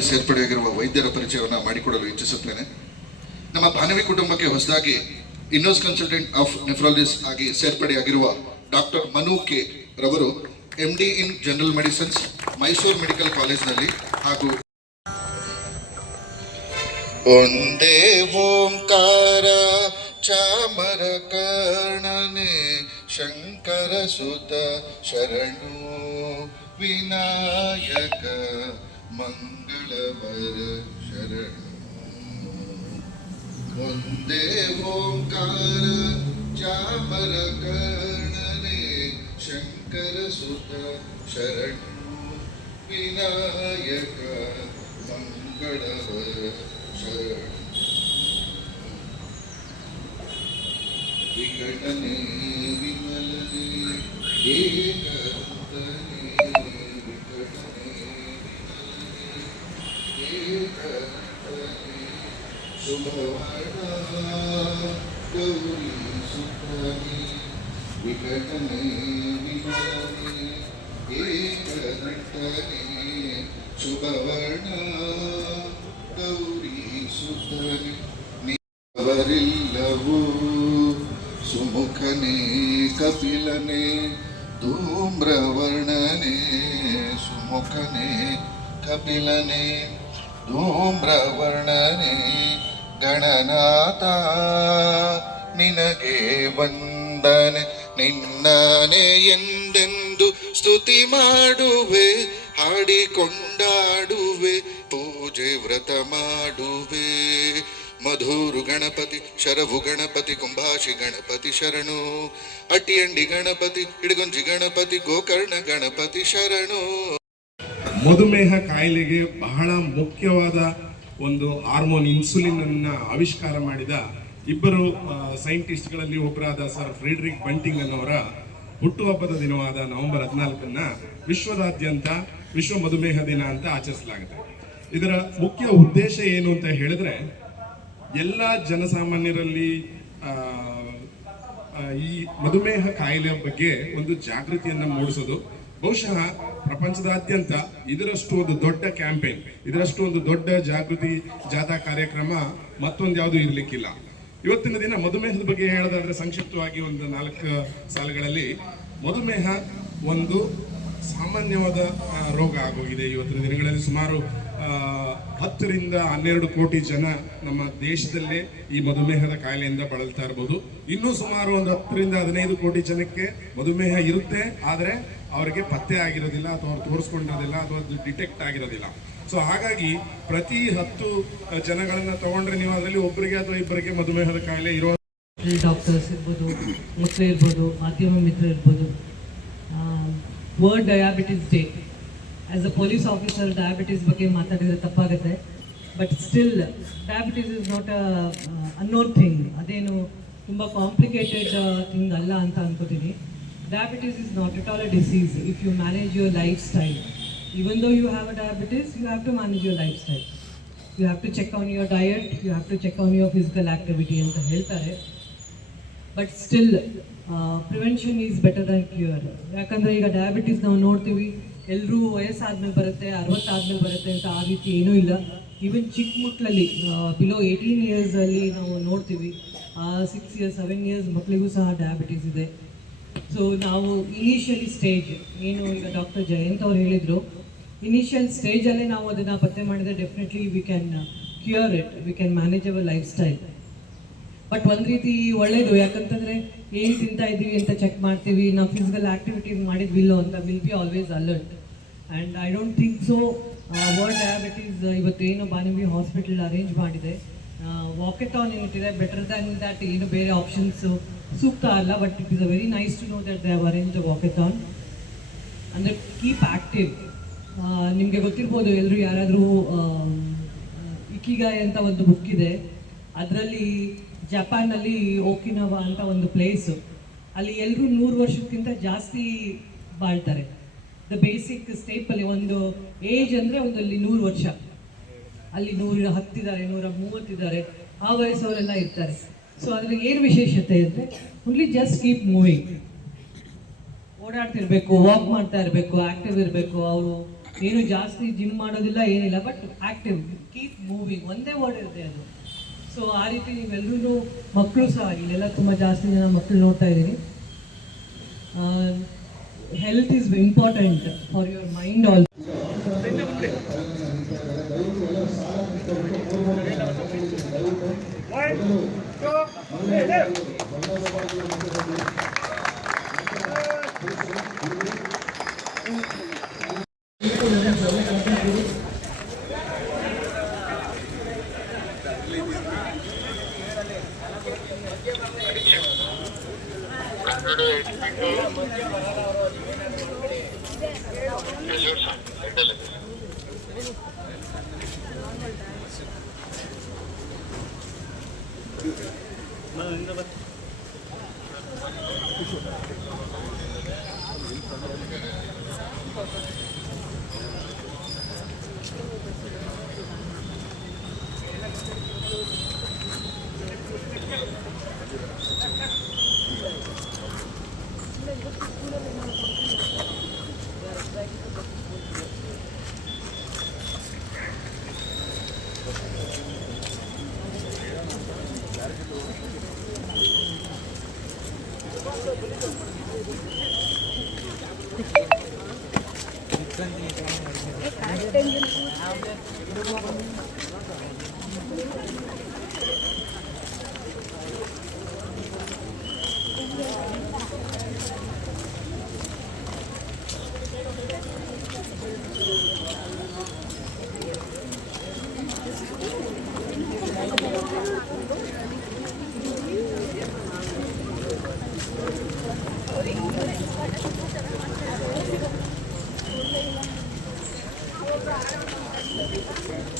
ಹೊಸದಾಗಿ ಸೇರ್ಪಡೆಯಾಗಿರುವ ವೈದ್ಯರ ಪರಿಚಯವನ್ನು ಮಾಡಿಕೊಡಲು ಇಚ್ಛಿಸುತ್ತೇನೆ. ನಮ್ಮ ಭಾನವಿ ಕುಟುಂಬಕ್ಕೆ ಹೊಸದಾಗಿ ಇನ್ನೋಸ್ ಕನ್ಸಲ್ಟೆಂಟ್ ಆಫ್ ನೆಫ್ರಾಲಜಿಸ್ಟ್ ಆಗಿ ಸೇರ್ಪಡೆಯಾಗಿರುವ ಡಾಕ್ಟರ್ ಮನು ಕೆ ರವರು M D in general medicines Mysore medical ಕಾಲೇಜ್ನಲ್ಲಿ ಹಾಗೂ ಒಂದೇ ಓಂಕಾರ, ಚಾಮರ ಕರ್ಣನೆ, ಶಂಕರ ಸುತ, ಶರಣು ವಿನಾಯಕ. ಮಂಗಳವರ ಶರಣು ಒಂದೇ ಓಂಕಾರ ಚಾಮರ ಕರ್ಣನೆ ಶಂಕರ ಸುತ ಶರಣು ವಿನಾಯಕ ಮಂಗಳವರ ಶರಣು ವಿಕಟನೆ ವಿಮಲನೆ గౌరీ సుఖని వికటనే విమలని ఏకదంటనే శుభవర్ణ గౌరీ సుఖని నీవరిల్లవు సుముఖనే కపిలనే ధూమ్రవర్ణనే సుముఖనే కపిలనే ధూమ్రవర్ణనే ಗಣನಾಥ, ನಿನಗೆ ವಂದನೆ, ನಿನ್ನನೆ ಎಂದೆಂದು ಸ್ತುತಿ ಮಾಡುವೆ, ಹಾಡಿಕೊಂಡಾಡುವೆ, ಪೂಜೆ ವ್ರತ ಮಾಡುವೆ. ಮಧುರು ಗಣಪತಿ ಶರಭು ಗಣಪತಿ, ಕುಂಭಾಶಿ ಗಣಪತಿ ಶರಣು, ಅಟ್ಟಿಯಂಡಿ ಗಣಪತಿ ಹಿಡಗುಂಜಿ ಗಣಪತಿ, ಗೋಕರ್ಣ ಗಣಪತಿ ಶರಣು. ಮಧುಮೇಹ ಕಾಯಿಲೆಗೆ ಬಹಳ ಮುಖ್ಯವಾದ ಒಂದು ಹಾರ್ಮೋನ್ ಇನ್ಸುಲಿನ್ ಅನ್ನ ಆವಿಷ್ಕಾರ ಮಾಡಿದ ಇಬ್ಬರು ಸೈಂಟಿಸ್ಟ್ಗಳಲ್ಲಿ ಒಬ್ಬರಾದ ಸರ್ ಫ್ರೀಡ್ರಿಕ್ ಬಂಟಿಂಗ್ ಅನ್ನೋರ ಹುಟ್ಟುಹಬ್ಬದ ದಿನವಾದ ನವೆಂಬರ್ ಹದಿನಾಲ್ಕನ್ನ ವಿಶ್ವದಾದ್ಯಂತ ವಿಶ್ವ ಮಧುಮೇಹ ದಿನ ಅಂತ ಆಚರಿಸಲಾಗುತ್ತೆ. ಇದರ ಮುಖ್ಯ ಉದ್ದೇಶ ಏನು ಅಂತ ಹೇಳಿದ್ರೆ, ಎಲ್ಲ ಜನಸಾಮಾನ್ಯರಲ್ಲಿ ಈ ಮಧುಮೇಹ ಕಾಯಿಲೆ ಬಗ್ಗೆ ಒಂದು ಜಾಗೃತಿಯನ್ನು ಮೂಡಿಸೋದು. ಬಹುಶಃ ಪ್ರಪಂಚದಾದ್ಯಂತ ಇದರಷ್ಟು ಒಂದು ದೊಡ್ಡ ಕ್ಯಾಂಪೇನ್, ಇದರಷ್ಟು ಒಂದು ದೊಡ್ಡ ಜಾಗೃತಿ, ಜಾಥಾ ಕಾರ್ಯಕ್ರಮ ಮತ್ತೊಂದು ಯಾವುದು ಇರಲಿಕ್ಕಿಲ್ಲ. ಇವತ್ತಿನ ದಿನ ಮಧುಮೇಹದ ಬಗ್ಗೆ ಹೇಳೋದಾದ್ರೆ ಸಂಕ್ಷಿಪ್ತವಾಗಿ ಒಂದು ನಾಲ್ಕು ಸಾಲುಗಳಲ್ಲಿ ಮಧುಮೇಹ ಒಂದು ಸಾಮಾನ್ಯವಾದ ರೋಗ ಆಗೋಗಿದೆ. ಇವತ್ತಿನ ದಿನಗಳಲ್ಲಿ ಸುಮಾರು ಹತ್ತರಿಂದ ಹನ್ನೆರಡು ಕೋಟಿ ಜನ ನಮ್ಮ ದೇಶದಲ್ಲೇ ಈ ಮಧುಮೇಹದ ಕಾಯಿಲೆಯಿಂದ ಬಳಲ್ತಾ ಇರಬಹುದು ಇನ್ನೂ ಸುಮಾರು ಒಂದು ಹತ್ತರಿಂದ ಹದಿನೈದು ಕೋಟಿ ಜನಕ್ಕೆ ಮಧುಮೇಹ ಇರುತ್ತೆ, ಆದರೆ ಅವರಿಗೆ ಪತ್ತೆ ಆಗಿರೋದಿಲ್ಲ ಅಥವಾ ಅವ್ರು ತೋರಿಸ್ಕೊಂಡಿರೋದಿಲ್ಲ ಅಥವಾ ಅದು ಡಿಟೆಕ್ಟ್ ಆಗಿರೋದಿಲ್ಲ. ಸೊ ಹಾಗಾಗಿ ಪ್ರತಿ ಹತ್ತು ಜನಗಳನ್ನ ತಗೊಂಡ್ರೆ ನೀವು ಅದರಲ್ಲಿ ಒಬ್ಬರಿಗೆ ಅಥವಾ ಇಬ್ಬರಿಗೆ ಮಧುಮೇಹದ ಕಾಯಿಲೆ ಇರೋ ಡಾಕ್ಟರ್ಸ್ ಇರ್ಬೋದು ಮಕ್ಕಳು ಇರ್ಬೋದು, ಮಾಧ್ಯಮ ಮಿತ್ರ ಇರ್ಬೋದು world diabetes day as a police officer diabetes ಬಗ್ಗೆ ಮಾತಾಡಿದರೆ ತಪ್ಪಾಗುತ್ತೆ. But still diabetes is not a unknown thing ಅದೇನು ತುಂಬ ಕಾಂಪ್ಲಿಕೇಟೆಡ್ ಥಿಂಗ್ ಅಲ್ಲ ಅಂತ ಅನ್ಕೋತೀನಿ. Diabetes is not it all a disease if you manage your lifestyle even though you have a diabetes you have to manage your lifestyle you have to check on your diet you have to check on your physical activity ಅಂತ ಹೇಳ್ತಾರೆ. But still prevention is better than cure ಯಾಕಂದರೆ ಈಗ diabetes ನಾವು ನೋಡ್ತೀವಿ ಎಲ್ಲರೂ ವಯಸ್ಸಾದ್ಮೇಲೆ ಬರುತ್ತೆ, ಅರವತ್ತಾದ್ಮೇಲೆ ಬರುತ್ತೆ ಅಂತ ಆ ರೀತಿ ಏನೂ ಇಲ್ಲ. ಈವನ್ ಚಿಕ್ಕ ಮಕ್ಕಳಲ್ಲಿ ಬಿಲೋ ಏಯ್ಟೀನ್ ಇಯರ್ಸಲ್ಲಿ ನಾವು ನೋಡ್ತೀವಿ ಸಿಕ್ಸ್ ಇಯರ್ಸ್ ಸೆವೆನ್ ಇಯರ್ಸ್ ಮಕ್ಕಳಿಗೂ ಸಹ ಡಯಾಬಿಟೀಸ್ ಇದೆ. ಸೊ ನಾವು ಇನಿಷಿಯಲಿ ಸ್ಟೇಜ್ ಏನು ಈಗ ಡಾಕ್ಟರ್ ಜಯಂತ್ ಅವ್ರು ಹೇಳಿದರು ಇನಿಷಿಯಲ್ ಸ್ಟೇಜಲ್ಲೇ ನಾವು ಅದನ್ನು ಪತ್ತೆ ಮಾಡಿದರೆ definitely we can cure it we can manage our lifestyle but ಒಂದು ರೀತಿ ಒಳ್ಳೇದು, ಯಾಕಂತಂದ್ರೆ ಏನು ತಿಂತಾ ಇದ್ದೀವಿ ಅಂತ ಚೆಕ್ ಮಾಡ್ತೀವಿ, ನಾವು ಫಿಸಿಕಲ್ ಆಕ್ಟಿವಿಟೀಸ್ ಮಾಡಿದ್ವಿಲ್ಲೋ ಅಂತ will be always alert and I don't think so world diabetes ಇವತ್ತೇನು ಬಾನಿವಿ ಹಾಸ್ಪಿಟಲ್ ಅರೇಂಜ್ ಮಾಡಿದೆ. ವಾಕೆಟಾನ್ ಏನಿಟ್ಟಿದೆ ಬೆಟರ್ ದ್ಯಾನ್ ದ್ಯಾಟ್ ಏನು ಬೇರೆ ಆಪ್ಷನ್ಸ್ ಸೂಕ್ತ ಅಲ್ಲ but it is a very nice to know that they have arrange a walkathon ಅಂದರೆ keep active ನಿಮಗೆ ಗೊತ್ತಿರ್ಬೋದು ಎಲ್ಲರೂ ಯಾರಾದರೂ ಇಕಿಗಾಯ್ ಅಂತ ಒಂದು ಬುಕ್ ಇದೆ. ಅದರಲ್ಲಿ ಜಪಾನಲ್ಲಿ ಓಕಿನವ ಅಂತ ಒಂದು ಪ್ಲೇಸು ಅಲ್ಲಿ ಎಲ್ಲರೂ ನೂರು ವರ್ಷಕ್ಕಿಂತ ಜಾಸ್ತಿ ಬಾಳ್ತಾರೆ. ದ ಬೇಸಿಕ್ ಸ್ಟೇಪ್ ಅಲ್ಲಿ ಒಂದು ಏಜ್ ಅಂದ್ರೆ ಒಂದು ಅಲ್ಲಿ ನೂರು ವರ್ಷ. ಅಲ್ಲಿ ನೂರ ಹತ್ತಿದ್ದಾರೆ, ನೂರ ಮೂವತ್ತಿದ್ದಾರೆ, ಆ ವಯಸ್ಸವರೆಲ್ಲ ಇರ್ತಾರೆ. ಸೊ ಅದ್ರ ಏನು ವಿಶೇಷತೆ ಅಂದ್ರೆ ಓನ್ಲಿ ಜಸ್ಟ್ ಕೀಪ್ ಮೂವಿಂಗ್ ಓಡಾಡ್ತಿರ್ಬೇಕು ವಾಕ್ ಮಾಡ್ತಾ ಇರಬೇಕು ಆಕ್ಟಿವ್ ಇರಬೇಕು. ಅವರು ಏನು ಜಾಸ್ತಿ ಜಿಮ್ ಮಾಡೋದಿಲ್ಲ, ಏನಿಲ್ಲ ಬಟ್ ಆಕ್ಟಿವ್ ಕೀಪ್ ಮೂವಿಂಗ್ ಒಂದೇ ವರ್ಡ್ ಇರುತ್ತೆ ಅದು. ಸೊ ಆ ರೀತಿ ನೀವೆಲ್ಲರೂ ಮಕ್ಕಳು ಸಹ, ಇಲ್ಲೆಲ್ಲ ತುಂಬ ಜಾಸ್ತಿ ಜನ ಮಕ್ಕಳು ನೋಡ್ತಾ ಇದ್ದೀನಿ. health is important for your mind also. Thank you. すいません。